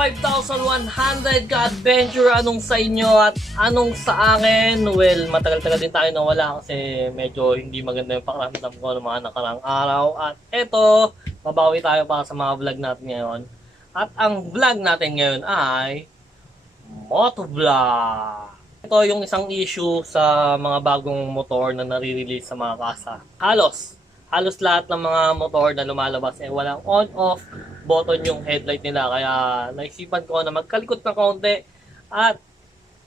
5,100 ka-adventure, anong sa inyo at anong sa akin? Well, matagal-tagal din tayo nawala kasi medyo hindi maganda yung pakiramdam ko ng mga nakarang araw. At eto, babawi tayo para sa mga vlog natin ngayon. At ang vlog natin ngayon ay motovlog. Ito yung isang issue sa mga bagong motor na nare-release sa mga kasa. Halos lahat ng mga motor na lumalabas walang on-off button yung headlight nila. Kaya naisipan ko na magkalikot ng konti at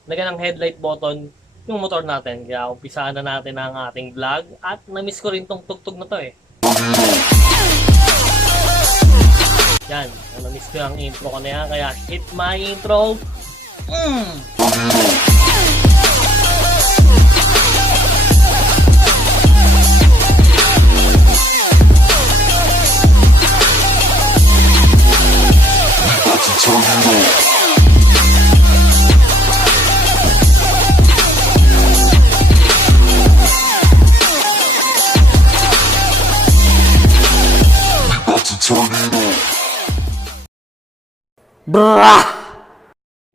lagyan ng headlight button yung motor natin. Kaya umpisaan na natin ang ating vlog at na-miss ko rin tong tugtog na to eh. Yan, na-miss ko yung intro ko na yan. Kaya hit my intro.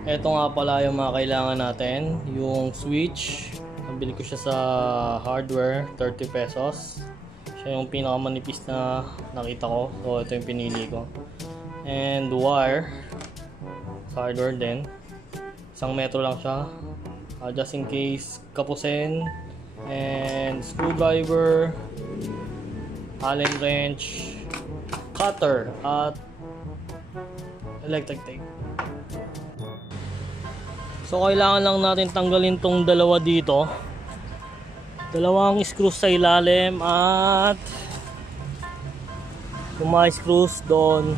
Ito nga pala yung mga kailangan natin, yung switch. Nabili ko siya sa hardware, 30 pesos. Siya yung pinakamanipis na nakita ko, so ito yung pinili ko. And wire, sa hardware din, 1 metro lang siya, just in case kapusin. And screwdriver, Allen wrench, cutter, at electric tape. So kailangan lang natin tanggalin tong dalawa dito, dalawang screws sa ilalim at yung mga screws doon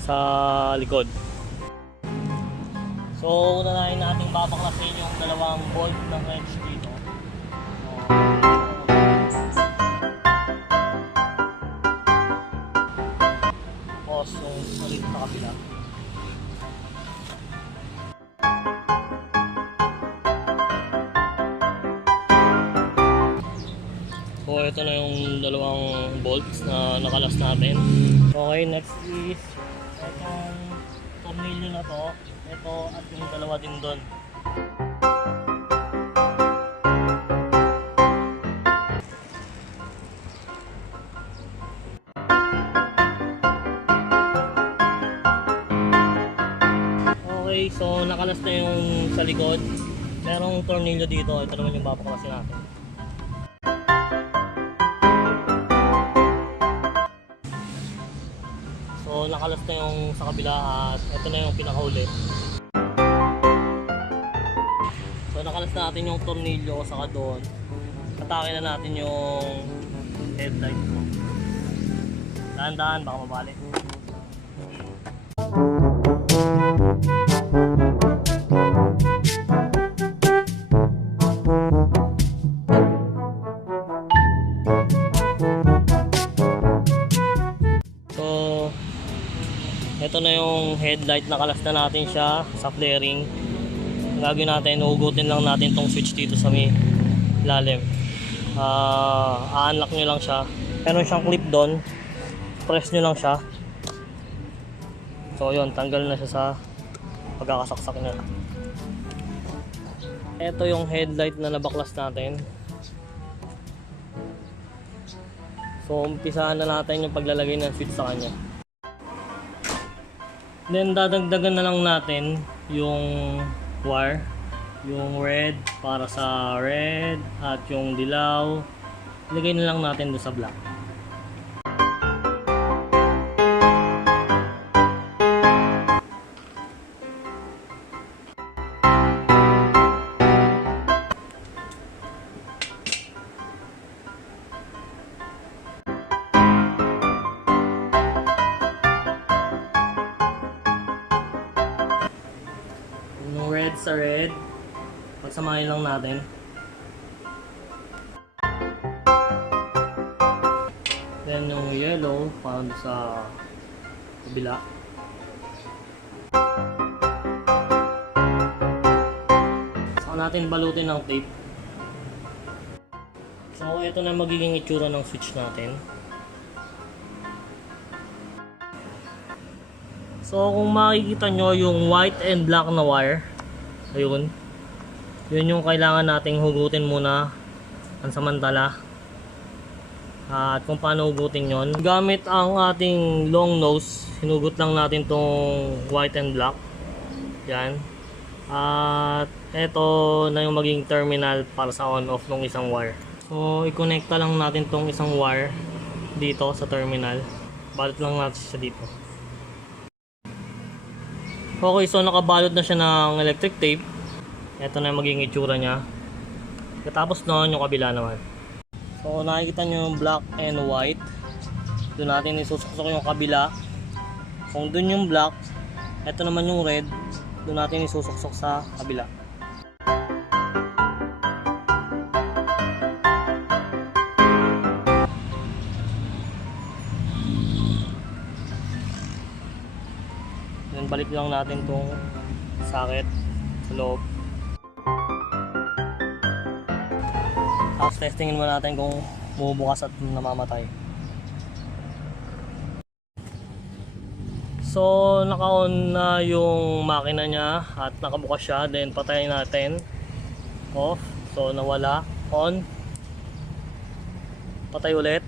sa likod. So unahin natin babaklasin yung dalawang bolt ng wrench dito. So ulit sa kabila. So ito na yung dalawang bolts na nakalas natin. Okay, next is itong tornilyo na to. Ito at yung dalawa din doon. Okay, so nakalas na yung sa likod. Merong tornilyo dito. Ito naman yung babaklasin natin. So nakalas na yung sa kabila at ito na yung pinakahuli. So nakalas na natin yung tornilyo saka doon. Atakin na natin yung headlight. Dahan-dahan baka mabali. Ito na yung headlight, nakalas na natin siya sa flaring. Ang gagawin natin, hugutin lang natin tong switch dito sa may ilalim. A-unlock nyo lang siya. Meron siyang clip doon. Press nyo lang siya. So yun, tanggal na siya sa pagkakasaksak niya. Ito yung headlight na nabaklas natin. So umpisahan na natin yung paglalagay ng switch sa kanya. Then dadagdagan na lang natin yung wire, yung red para sa red at yung dilaw. Ilagay na lang natin doon sa black. Yung red sa red, pagsamahin lang natin. Then yung yellow found sa kabila. Saka natin balutin ng tape. So ito na magiging itsura ng switch natin. So kung makikita nyo yung white and black na wire, ayun, yun yung kailangan nating hugutin muna pansamantala. At kung paano hugutin yon, gamit ang ating long nose, hinugot lang natin tong white and black. Yan. At eto na yung maging terminal para sa on off ng isang wire. So i-connecta lang natin tong isang wire dito sa terminal. Balot lang natin siya dito. Okay, so nakabalot na siya ng electric tape. Ito na yung magiging itsura niya. Katapos noon yung kabila naman. So nakikita nyo yung black and white. Doon natin isusuksok yung kabila. Kung doon yung black, ito naman yung red. Doon natin isusuksok sa kabila. Balik lang natin tong socket sa loob. Tapos testingin mo natin kung bumubukas at namamatay. So naka-on na yung makina niya at nakabukas siya. Then patayin natin. Off. So nawala. On. Patay ulit.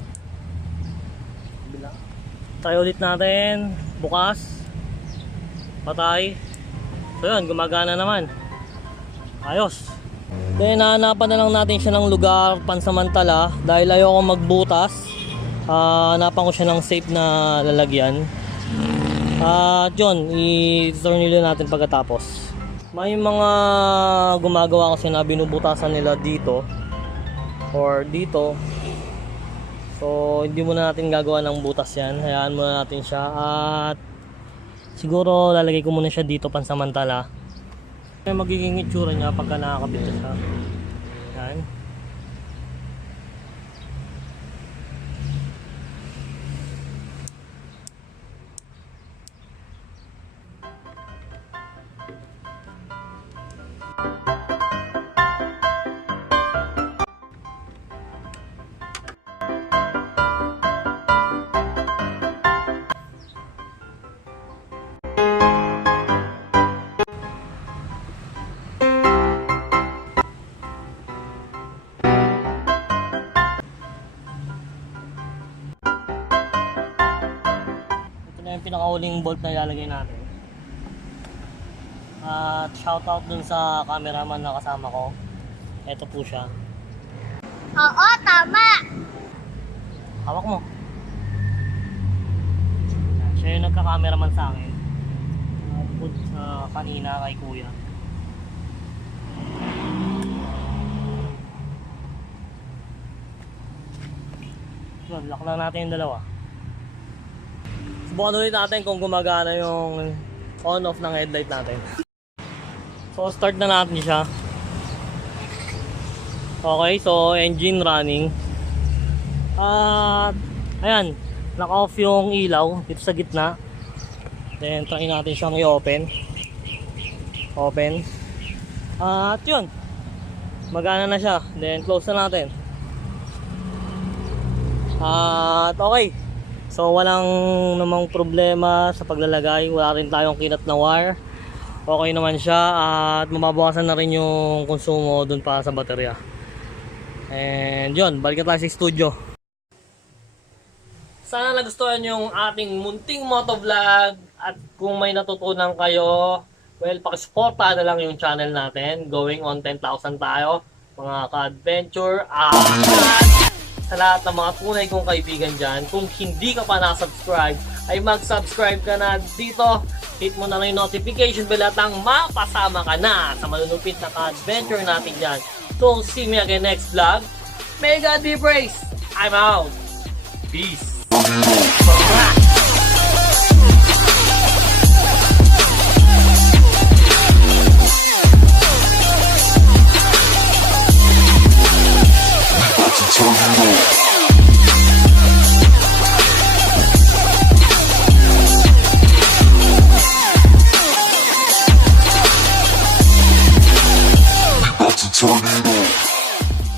Try ulit natin. Bukas. Patay. So yun, gumagana naman. Ayos. Then hanapan na lang natin siya ng lugar pansamantala dahil ayoko magbutas. Hanapan ko siya ng safe na lalagyan. At yun, i-tornilyo natin pagkatapos. May mga gumagawa kasi na binubutasan nila dito or dito. So hindi muna natin gagawa ng butas yan. Hayaan muna natin siya. At siguro lalagay ko muna siya dito pansamantala. Yung magiging itsura niya pagka nakakabit na siya. Yan. Yung pinakauling bolt na ilalagay natin. At shoutout dun sa cameraman na kasama ko. Ito po siya. Oo, tama! Hawak mo. Siya yung nagka-cameraman sa akin. Kanina kay kuya. Lock lang natin yung dalawa. Subukan ulit natin kung gumagana yung on-off ng headlight natin. So start na natin siya. Okay, so engine running. At ayan, naka-off yung ilaw dito sa gitna. Then try natin siyang i-open. Open. At yun, magana na siya. Then close na natin. At okay, so walang namang problema sa paglalagay. Wala rin tayong kinat na wire. Okay naman siya. At mababawasan na rin yung konsumo dun pa sa baterya. And yun, balik na tayo sa studio. Sana nagustuhan yung ating munting motovlog. At kung may natutunan kayo, well, pakisuporta na lang yung channel natin. Going on 10,000 tayo, mga ka-adventure. Sa lahat ng mga tunay kong kaibigan dyan, kung hindi ka pa nakasubscribe, ay mag-subscribe ka na dito. Hit mo na rin yung notification bell at ang mapasama ka na sa malulupit na ka-adventure natin dyan. So, see me again next vlog. May God be praised. I'm out. Peace.